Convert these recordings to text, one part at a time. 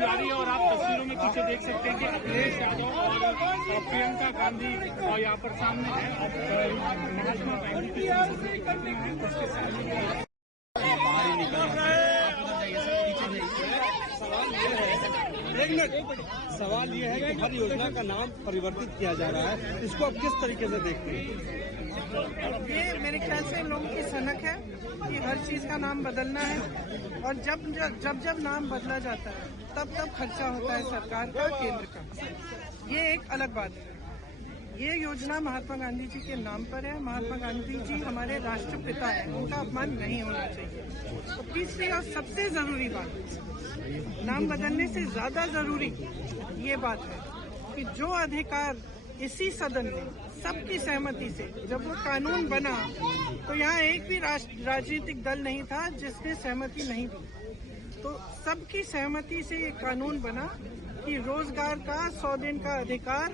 जारी है और आप तस्वीरों में पीछे देख सकते हैं कि अखिलेश यादव और प्रियंका गांधी और यहाँ पर सामने है महात्मा गांधी की उसके सामने सवाल ये है कि हर योजना का नाम परिवर्तित किया जा रहा है, इसको आप किस तरीके से देखते हैं? ये मेरे ख्याल से लोगों की सनक है कि हर चीज का नाम बदलना है और जब नाम बदला जाता है तब खर्चा होता है सरकार का, केंद्र का। ये एक अलग बात है। ये योजना महात्मा गांधी जी के नाम पर है। महात्मा गांधी जी हमारे राष्ट्रपिता हैं, उनका अपमान नहीं होना चाहिए। और तीसरी और सबसे जरूरी बात, नाम बदलने से ज्यादा जरूरी ये बात है कि जो अधिकार इसी सदन में सबकी सहमति से जब वो कानून बना तो यहाँ एक भी राजनीतिक दल नहीं था जिसने सहमति नहीं दी। तो सबकी सहमति से ये कानून बना कि रोजगार का 100 दिन का अधिकार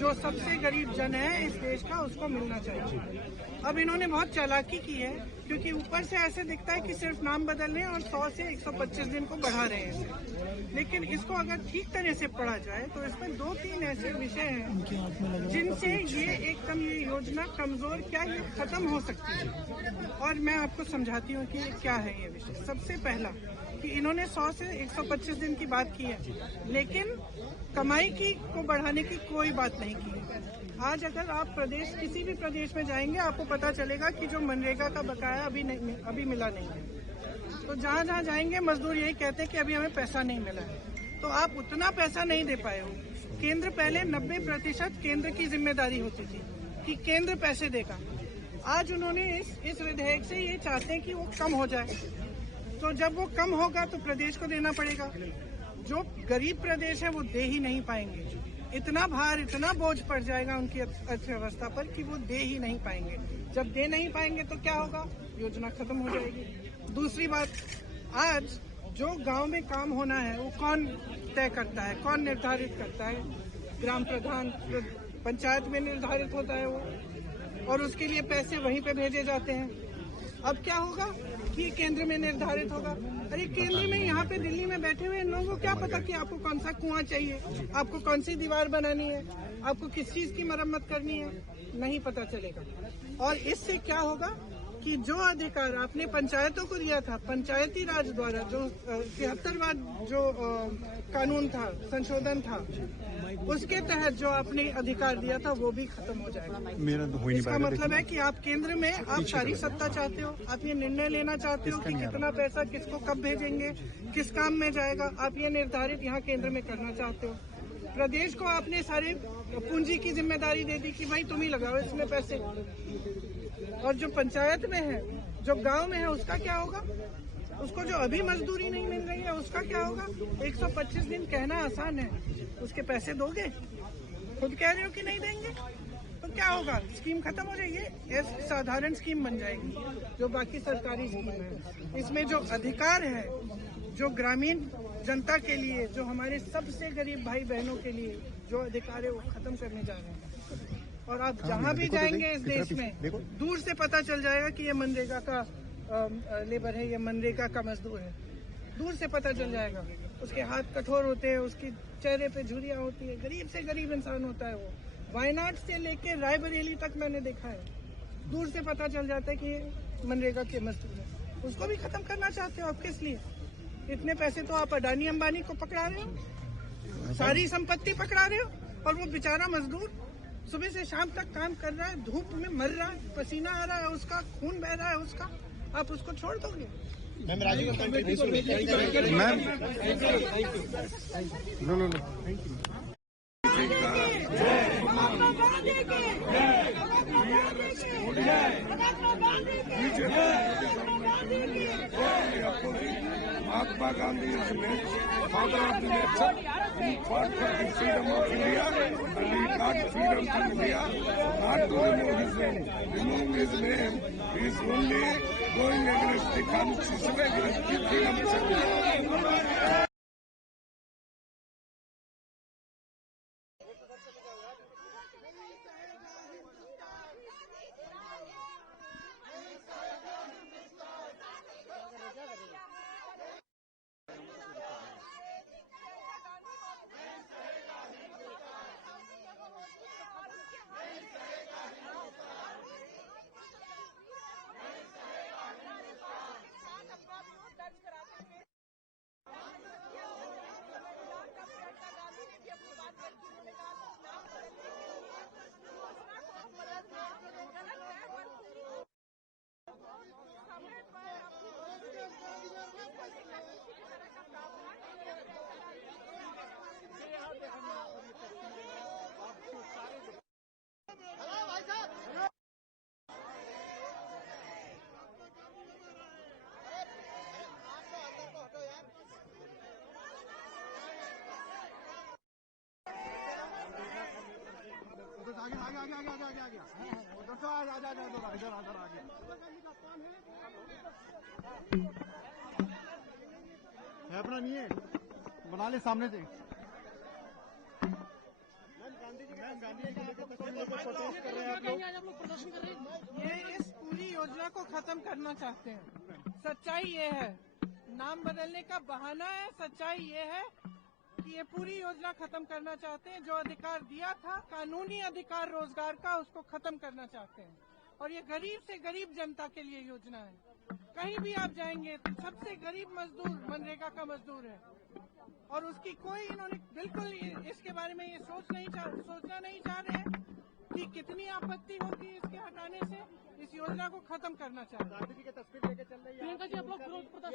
जो सबसे गरीब जन है इस देश का उसको मिलना चाहिए। अब इन्होंने बहुत चालाकी की है क्योंकि ऊपर से ऐसे दिखता है कि सिर्फ नाम बदल रहे हैं और 100 से 125 दिन को बढ़ा रहे हैं, लेकिन इसको अगर ठीक तरह से पढ़ा जाए तो इसमें 2-3 ऐसे विषय हैं जिनसे ये एकदम ये योजना कमजोर क्या ये खत्म हो सकती है। और मैं आपको समझाती हूँ कि क्या है ये विषय। सबसे पहला कि इन्होंने 100 से 125 दिन की बात की है, लेकिन कमाई की को बढ़ाने की कोई बात नहीं की है। आज अगर आप किसी भी प्रदेश में जाएंगे आपको पता चलेगा कि जो मनरेगा का बकाया अभी मिला नहीं है। तो जहाँ जाएंगे मजदूर यही कहते हैं कि अभी हमें पैसा नहीं मिला है। तो आप उतना पैसा नहीं दे पाए हो। केंद्र पहले 90% केंद्र की जिम्मेदारी होती थी कि केंद्र पैसे देगा। आज उन्होंने इस विधेयक से ये चाहते हैं कि वो कम हो जाए। तो जब वो कम होगा तो प्रदेश को देना पड़ेगा। जो गरीब प्रदेश है वो दे ही नहीं पाएंगे। इतना भार, इतना बोझ पड़ जाएगा उनकी अर्थव्यवस्था पर कि वो दे ही नहीं पाएंगे। जब दे नहीं पाएंगे तो क्या होगा? योजना खत्म हो जाएगी। दूसरी बात, आज जो गांव में काम होना है वो कौन तय करता है, कौन निर्धारित करता है? ग्राम प्रधान, पंचायत में निर्धारित होता है वो, और उसके लिए पैसे वहीं पे भेजे जाते हैं। अब क्या होगा कि केंद्र में निर्धारित होगा। अरे केंद्र में यहाँ पे दिल्ली में बैठे हुए लोगों को क्या पता कि आपको कौन सा कुआं चाहिए, आपको कौन सी दीवार बनानी है, आपको किस चीज की मरम्मत करनी है, नहीं पता चलेगा। और इससे क्या होगा कि जो अधिकार आपने पंचायतों को दिया था, पंचायती राज द्वारा जो 73वां जो कानून था, संशोधन था, उसके तहत जो आपने अधिकार दिया था वो भी खत्म हो जाएगा। इसका मतलब है कि आप केंद्र में आप सारी सत्ता चाहते हो, आप ये निर्णय लेना चाहते हो कि कितना पैसा किसको कब भेजेंगे, किस काम में जाएगा, आप ये निर्धारित यहाँ केंद्र में करना चाहते हो। प्रदेश को आपने सारे पूंजी की जिम्मेदारी दे दी कि भाई तुम ही लगाओ इसमें पैसे। और जो पंचायत में है, जो गांव में है, उसका क्या होगा? उसको जो अभी मजदूरी नहीं मिल रही है उसका क्या होगा? 125 दिन कहना आसान है, उसके पैसे दोगे? खुद कह रहे हो कि नहीं देंगे, तो क्या होगा? स्कीम खत्म हो जाएगी। एक साधारण स्कीम बन जाएगी जो बाकी सरकारी स्कीम है। इसमें जो अधिकार है, जो ग्रामीण जनता के लिए, जो हमारे सबसे गरीब भाई बहनों के लिए जो अधिकार है वो खत्म करने जा रहे हैं। और आप जहाँ भी जाएंगे इस देश में दूर से पता चल जाएगा कि ये मनरेगा का लेबर है, ये मनरेगा का मजदूर है। दूर से पता चल जाएगा। उसके हाथ कठोर होते हैं, उसकी चेहरे पे झुर्रियाँ होती है, गरीब से गरीब इंसान होता है वो। वायनाड से लेके रायबरेली तक मैंने देखा है, दूर से पता चल जाता है कि ये मनरेगा के मजदूर है। उसको भी खत्म करना चाहते हो आप? किस लिए? इतने पैसे तो आप अडानी अंबानी को पकड़ा रहे हो, सारी संपत्ति पकड़ा रहे हो, और वो बेचारा मजदूर सुबह से शाम तक काम कर रहा है, धूप में मर रहा है, पसीना आ रहा है उसका, खून बह रहा है उसका, आप उसको छोड़ दोगे? Ma'am Rajiv Mahatma Gandhi is the father of the nation. He fought for the freedom of India, and he got freedom from India. Not to remove his name. Removing his name is only going against the constitution, against the freedom of India. है अपना नहीं है, बना ले सामने से। ये इस पूरी योजना को खत्म करना चाहते हैं। सच्चाई ये है, नाम बदलने का बहाना है। सच्चाई ये है कि ये पूरी योजना खत्म करना चाहते हैं। जो अधिकार दिया था, कानूनी अधिकार रोजगार का, उसको खत्म करना चाहते हैं। और ये गरीब से गरीब जनता के लिए योजना है। कहीं भी आप जाएंगे तो सबसे गरीब मजदूर मनरेगा का मजदूर है, और उसकी कोई इन्होंने बिल्कुल इसके बारे में ये सोचना नहीं चाह रहे हैं कि कितनी आपत्ति होगी इसके हटाने से। इस योजना को खत्म करना चाहते हैं। गांधी जी की तस्वीर लेके चल रही है, प्रियंका जी आप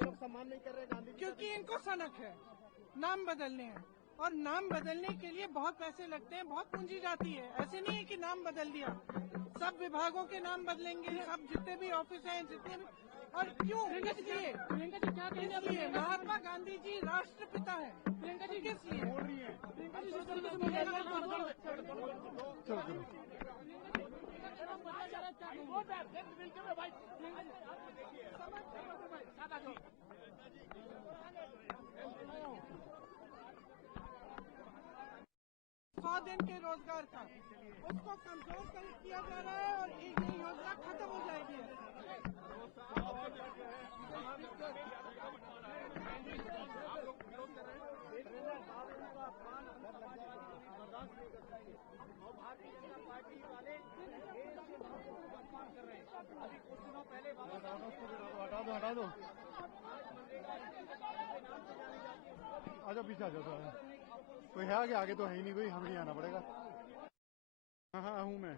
लोग सम्मान नहीं कर रहे गांधी जी, क्योंकि इनको सनक है, नाम बदलने हैं। और नाम बदलने के लिए बहुत पैसे लगते हैं, बहुत पूंजी जाती है। ऐसे नहीं है कि नाम बदल दिया, सब विभागों के नाम बदलेंगे, सब जितने भी ऑफिस हैं, जितने भी। और क्यों? इसलिए महात्मा गांधी जी राष्ट्रपिता है। प्रियंका जी किस लिए बोल रही है? दिन के रोजगार का उसको कमजोर किया जा रहा है, और ये योजना खत्म हो जाएगी। भारतीय जनता पार्टी वाले अभी कुछ दिनों पहले हटा दो आजा पीछे आ जाओ। कोई है आगे तो है ही नहीं कोई, हमें नहीं आना पड़ेगा। हाँ हूँ मैं।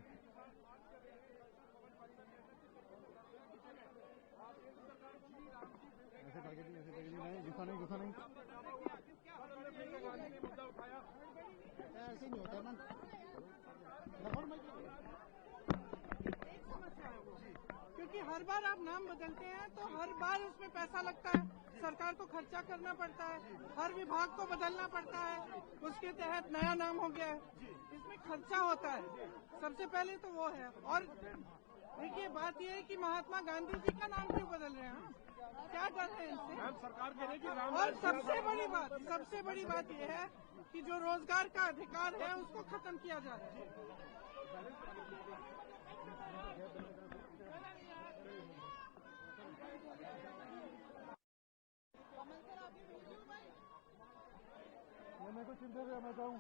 ऐसे टारगेट नहीं, नहीं गुस्सा नहीं ऐसे नहीं होता ना। क्योंकि हर बार आप नाम बदलते हैं तो हर बार उसमें पैसा लगता है, सरकार को खर्चा करना पड़ता है, हर विभाग को बदलना पड़ता है, उसके तहत नया नाम हो गया है, इसमें खर्चा होता है। सबसे पहले तो वो है। और देखिए बात यह है कि महात्मा गांधी जी का नाम क्यों बदल रहे हैं? क्या कर रहे हैं इनसे? सरकार करेगी। और सबसे बड़ी बात यह है कि जो रोजगार का अधिकार है उसको खत्म किया जा रहा है। मैं कुछ चिंता मैं जाऊँ।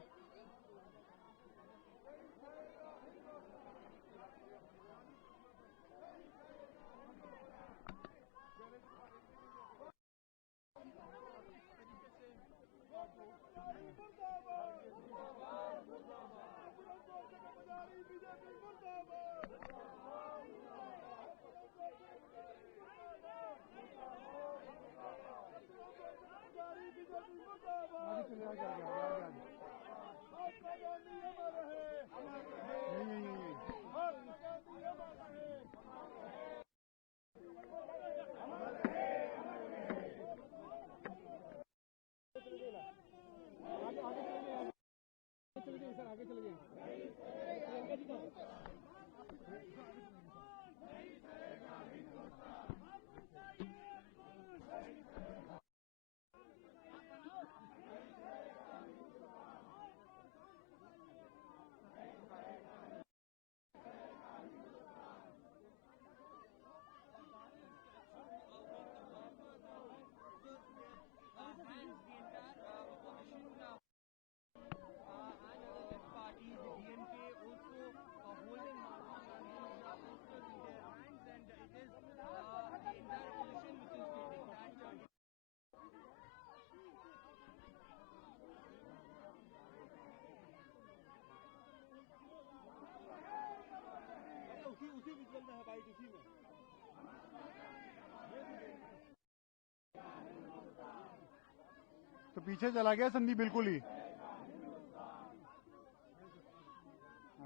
तो पीछे चला गया संदीप बिल्कुल ही।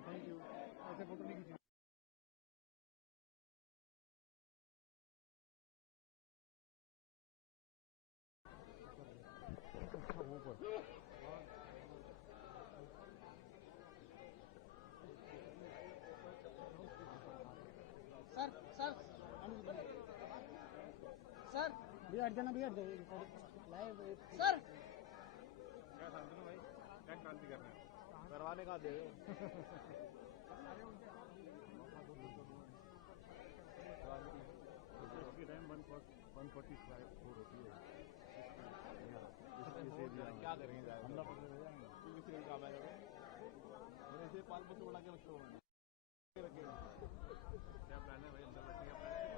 Thank you. ऐसे फोटो नहीं खींची। अच्छा वो पर भैया हट जाना, भैया हट जाइए लाइव सर क्या शांतनु भाई, क्या क्रांति कर रहे हैं? करवाने का दे उसकी टाइम 145 होती है। क्या करेंगे हमला पकड़े किसी का काम आएगा मैंने ऐसे पाल पोस बना के रखता हूँ। क्या प्लान है भाई, अंदर बैठने का प्लान है?